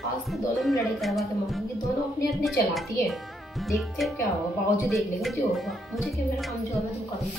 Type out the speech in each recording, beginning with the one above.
आज तो दोनों में लड़ाई करवा के मांगेंगे, दोनों अपनी अपनी चलाती है। देखते हैं क्या होगा, बाबूजी देख लेगा जो होगा। मुझे क्या, मेरा काम जो होगा तुम करोगे।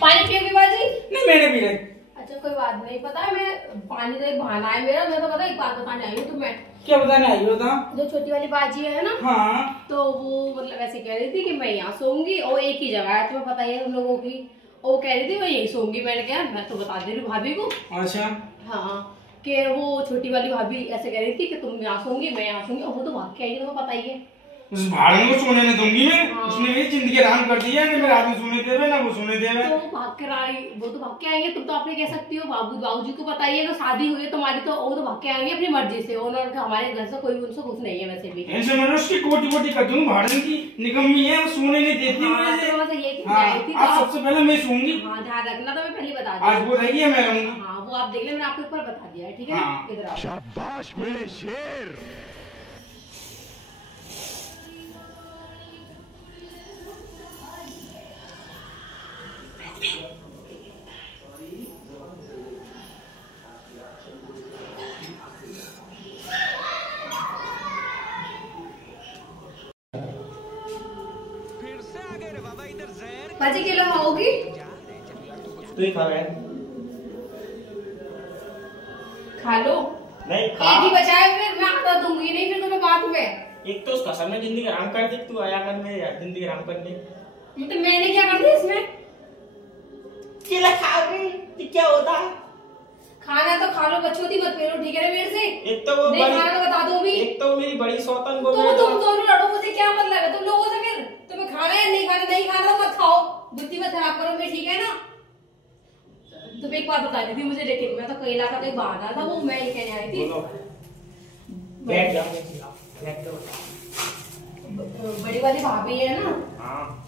पानी पियोगी बाजी? नहीं मैंने पी रही। अच्छा कोई बात नहीं, पता है मैं पानी तो एक बहाना है मेरा। मैं तो पता है एक बात बताने आई हूँ तुम्हें। क्या बताने आई हो? बता। जो छोटी वाली बाजी है ना, हाँ, तो वो मतलब ऐसे कह रही थी कि मैं यहाँ सोऊंगी, और एक ही जगह है, तुम्हें पता ही है हम लोगों की। वो कह रही थी मैं यही सोऊंगी। मैंने कहा मैं तो बता दे रही हूँ भाभी को। अच्छा। हाँ, कि वो छोटी वाली भाभी ऐसे कह रही थी कि तुम यहाँ सोऊंगी, मैं यहाँ सोऊंगी, और वो तो भाग के आएगी, तुम्हें पता ही है। उस भाड़न को सोने नहीं दूंगी मैं। हाँ। उसने मेरी जिंदगी हराम कर दी है। ना मेरे आदमी सोने देवे ना वो सोने देवे। तो भाग कर आई, वो तो भाग के आएंगे। तुम तो अपने कह सकती हो, बाबूजी को पता ही है, तो शादी हुई है तुम्हारी, तो वो तो भाग के आएंगे अपनी मर्जी से। उन्होंने हमारे घर से कोई उनसे कुछ नहीं है वैसे भी। इनसे मैं उसकी कोटी कोटी कर दूं। भाड़न की निकम्मी है, वो सोने नहीं देती मुझे। तो ये कि आज सबसे पहले मैं सोऊंगी। हाँ ध्यान रखना, तो मैं पहले बता दी। आज वो रहेगी मैं रहूंगा। हाँ वो आप देख ले, मैंने आपको एक बार बता दिया है, ठीक है ना? इधर आओ। शाबाश मेरे शेर। बाजी के लोग आओगी? तू ही खा रहा है। खा लो। नहीं खा। एक ही बचाए, फिर मैं आपको दूंगी नहीं फिर तुम्हें बाद में। एक तो उसका समय जिंदगी आराम कर दे, तू आया कर मेरे यार जिंदगी आराम कर दे। मतलब मैंने क्या कर दिया इसमें? केला खा गई तो क्या होता? खाना तो खा लो, बच्चों मत पेरो, ठीक है ना मेरे से? एक तो वो नहीं खाना तो बता दो भी। एक तो मेरी बड़ी सौतन को तो तुम दोनों लड़ो, मुझे क्या मतलब है तुम लोगों से? फिर तुम्हें खाना है नहीं खाना, नहीं खाना तो मत खाओ, बुद्धि मत खराब करो मैं, ठीक है ना? तुम एक बात बता रही थी मुझे, लेकिन मैं तो केला का कोई बहाना था, वो मैं ये कहने आई थी। बैठ जाओ, बैठ जाओ। बड़ी वाली भाभी है ना? हाँ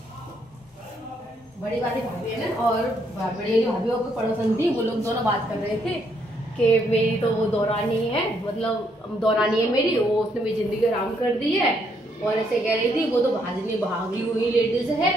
बड़ी वाली भाभी है ना, और बड़ी वाली भाभी और पड़ोसन थी, वो लोग दोनों बात कर रहे थे कि मेरी तो वो दौरानी है, मतलब दौरानी है मेरी, वो उसने मेरी जिंदगी आराम कर दी है। और ऐसे कह रही थी वो तो भागी हुई लेडीज है,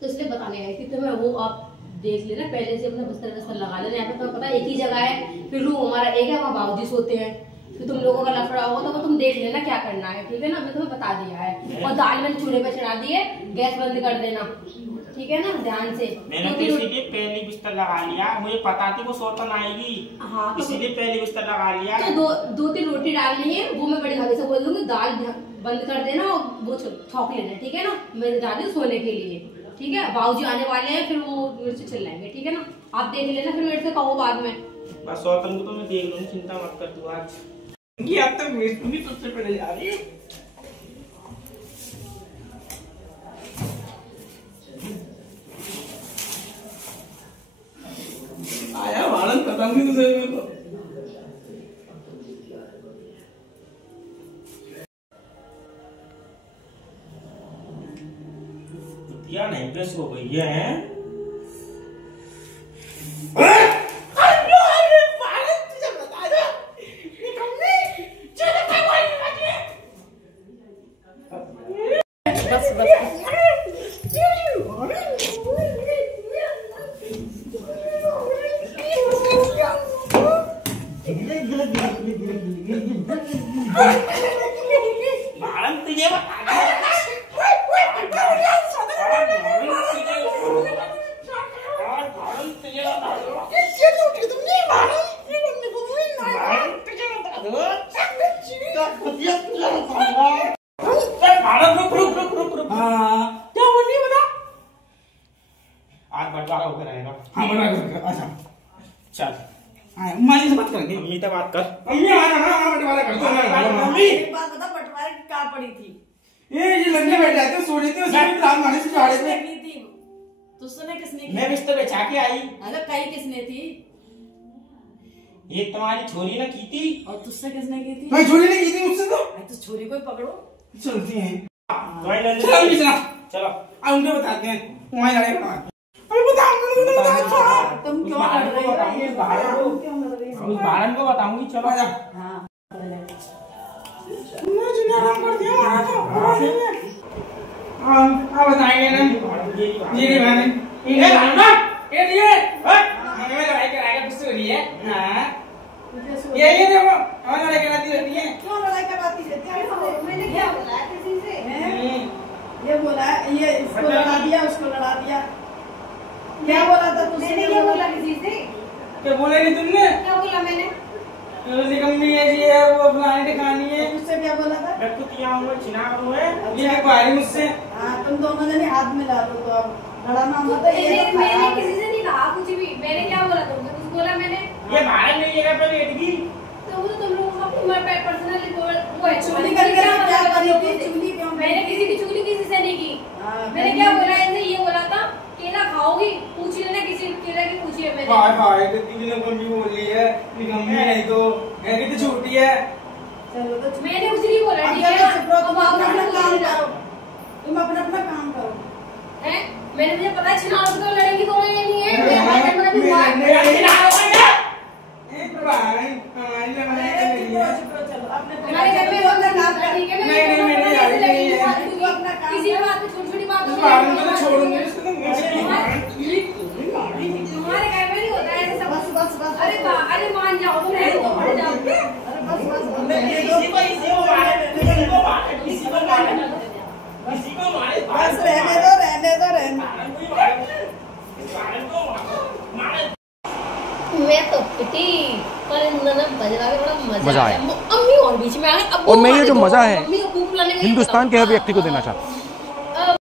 तो इसलिए बताने आई थी। तो मैं वो आप देख लेना, पहले से अपना बिस्तर विस्तर लगा लेना। यहाँ पे तो पता एक ही जगह है, फिर रूम हमारा एक है, वहाँ बाबूजी सोते हैं। फिर तुम लोगों का लफड़ा होगा तो वो तुम देख लेना क्या करना है, ठीक है ना? मैं तुम्हें बता दिया है। और दाल मैंने चूल्हे पे चढ़ा दी है, गैस बंद कर देना, ठीक है ना? ध्यान से। मैंने तो इसीलिए पहले बिस्तर लगा लिया, मुझे पता थी वो सौतन आएगी। हाँ तो इसीलिए पहले बिस्तर लगा लिया। तो दो तीन रोटी डालनी है, वो मैं बड़ी भाभी से बोल दूंगी, दाल बंद कर देना और वो छौंक लेना, ठीक है ना? मैंने डाली सोने के लिए, ठीक है? बाबूजी आने वाले हैं, फिर वो मेरे से चिल्लाएंगे, ठीक है ना? आप देख लेना, फिर मेरे से कहो बाद में। बस सौतन को तो मैं देख लूंगी, चिंता मत कर तू। आज अब तक मैं भी सबसे पहले जा रही हूँ। आया भाड़न बताऊंगी तुझे मैं तो। या नहीं बस हो गई है। बस बस बंटवारा होकर आएगा। हाँ बंटवारा। अच्छा चल माली से बात करेंगे। अम्मी से बात कर। अम्मी आना ना, हाँ बंटवारा कर दो। मम्मी एक बात बता, बंटवारे की क्या पड़ी थी? ये लड़ने बैठे थे, सो रही थी, उसी में लाल मारी से झाड़े पे। की थी तुझसे किसने की? मैं बिस्तर बिछा के आई। अरे कई किसने थी? ये तुम्हारी छोरी ने की थी। और तुझसे किसने की थी? मैं छोरी नहीं की थी मुझसे तो। तो छोरी को ही पकड़ो। चलती हैं। चलो चलो अब उनको बताते हैं, वहाँ लड़ाई करवा। अभी बताऊंगा तुम क्यों लड़ रहे हो? उस भारन को बताऊंगी। चलो आजा। हाँ मुझे आराम कर दिया हमारा तो। हाँ बताएंगे ना जी भाई। ये है। हाँ मुझे ये देखो हमारी लड़ाई कराती रहती है। क्यों लड़ाई करवाती रहती है? मैंने क्या बोला है किसी से? ये बोला है, ये इसको लड़ा दिया, उसको लड़ा दिया। क्या बोला था तुझसे? मैंने क्या बोला किसी से? क्या बोले नहीं तुमने? क्या बोला मैंने? निकम्मी है जी, है वो फलानी ठिकानी है। तुझसे क्या बोला था? मैं कुतिया हूँ, छिना हूँ है। ये भाई मुझसे। हाँ, तुम दोनों जने हाथ मिला लो तो अब लड़ाना मत है। ये तो मैंने खराब है। किसी से नहीं कहा कुछ भी। मैंने क्या बोला तुमसे? कुछ बोला मैंने? ये बाहर नहीं जगह पे लेट गई। तो वो तो तुम लोगों का पर्सनली वो है। चुगली करके क्या करी थी? चुगली क्यों? मैंने किसी की चुगली किसी से नहीं की। हाँ, मैंने क्या बोला इनसे? ये बोला था केला खाओगी, पूछ लेना किसी केला की पूछी है मैंने। हाय हाय कितनी ने कमी बोली है। निकम्मी नहीं तो है कि तो झूठी है। चलो तो मैंने कुछ नहीं बोला, अब ठीक है? चलो चुप रहो, तुम अब आप अपना लोग काम बोल रहे करो। हो। तुम अपना अपना काम करो। हैं? मैंने मुझे पता है छिनाव तो लड़ेंगी तो नहीं है। मैं- मैं करना भी हुआ। मैं- छिना हूँ है। भाई हमारी लड़ाई अरे नहीं चुप है। रहो, चुप रहो, चलो अपने हमारे घर में अपना काम कर। ठीक है ना? नहीं, मेरी यारी नहीं है। तू अपना काम किसी भी बात में छोटी-छोटी बात इस बार में तो छोड़ूंगी इसको तो तुम्हारे घर में नहीं होता है ऐसा सब। बस बस बस। अरे मान जाओ तुम, रहने दो, हट जाओ। अरे बस बस बस। किसी को मारे, किसी को मारे, किसी को मारे, किसी को मारे। बस रहने दो, रहने दो, रहने मैं तो पिटी पर इन दोनों बजवा के बड़ा मजा आया। आया। अम्मी और बीच में आ गई। अब और वो मैं ये जो हमारे मजा दो है मम्मी को भूख बुलाने के लिए हिंदुस्तान के हर बताओ। व्यक्ति को देना चाहता हूँ।